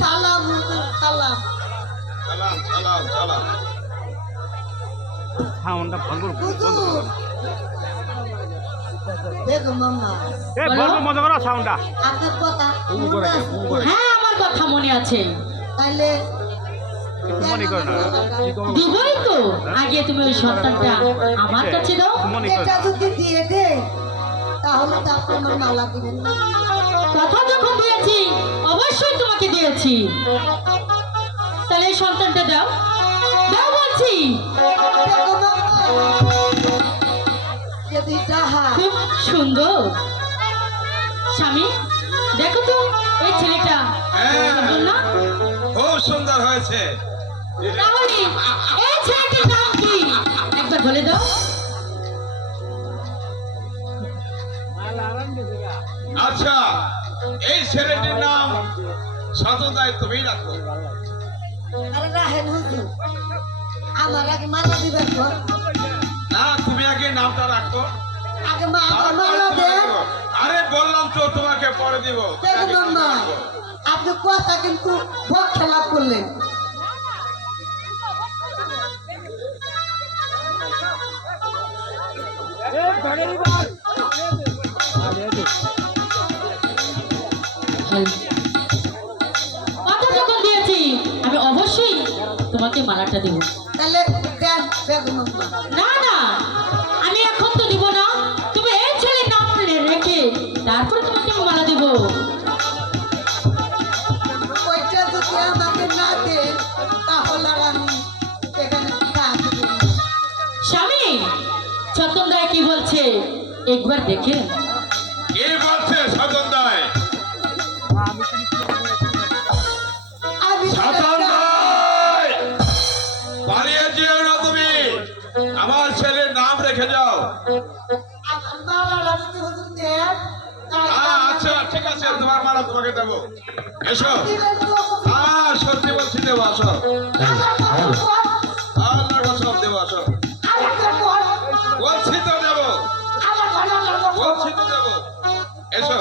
সালাম সালাম সালাম সালাম সালাম সাউন্ডটা ভালো বন্ধ করো দেখো মাম্মা এ বন্ধ করো সাউন্ডটা আপনার কথা হ্যাঁ আমার কথা মনে আছে তাইলে মনে করো না দিবই তো আগে তুমি ওই সন্তানটা আমার কাছে দাও মনে করো এটা যদি দিয়ে দে তাহলে তো আপনি আমার মালা দিবেন না কথা যখন দিয়েছি অবশ্যই তোমাকে দিয়েছি তাহলে এই সন্তানটা দাও দাও বলছি দেখো মাম্মা যদি যাহা খুব সুন্দর স্বামী দেখো তো এই ছেলেটা সুন্দর না খুব সুন্দর হয়েছে তাহলে এই ছেলেটার নাম কি একবার বলে দাও আচ্ছা এই ছেলেটির নাম সততায় তুমি রাখো আরে রাহেন হুজুর আমার আগে মালা দিবেন তো না তুমি আগে নামটা রাখো আগে মালা দেন আরে বললাম তো তোমাকে পরে দিব দেখুন মাম্মা আপনি কথা কিন্তু বক খেলাপ করলেন কথা যখন দিয়েছি আমি অবশ্যই তোমাকে মালাটা দেব তাহলে দেন দেখুন মাম্মা না না আমি এখন তো দিব না তুমি এই ছেলে নাম রেখে তারপরে তোমাকে আমি মালা দেব ওইটা যদি আমাকে না দেন তাহলে আর আমি এখানে থাকবো না। স্বামী ছতন রায় কি বলছে একবার দেখে কে বলছে সততায় আমি সততায় পালিয়ে যেও না তুমি আমার ছেলের নাম রেখে যাও আমার মালাটা যদি হুজুর দেন তাহলে আচ্ছা ঠিক আছে তোমার মালা তোমাকে দেবো এসো দিবেন তো সত্যি বলছি দেবো আসো আল্লাহর কসম দেবো আসো বলছি তো দেবো বলছি তো দেবো এসো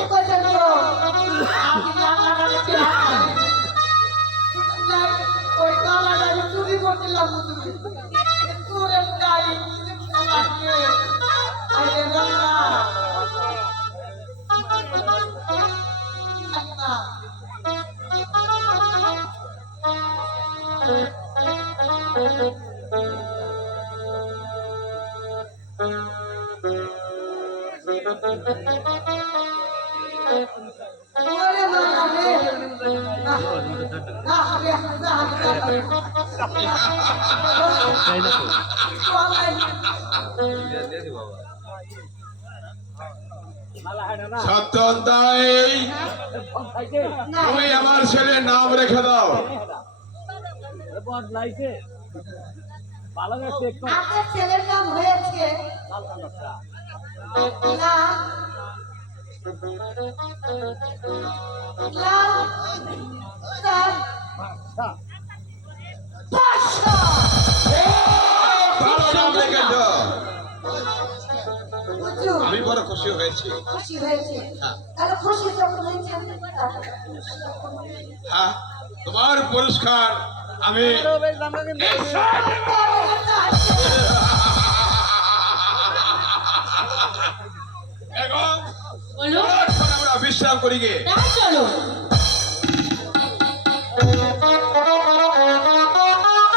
সত্যতাই তুমি আমার ছেলের নাম রেখে দাও আপনার ছেলের নাম হয়েছে ভালো নাম রেখেছ আমি বড় খুশি হয়েছি খুশি হয়েছে হ্যাঁ। তাহলে খুশি যখন হয়েছে আমি হ্যাঁ তোমার পুরস্কার আমি এখন বলো আমরা বিশ্রাম করি গে তাই চলো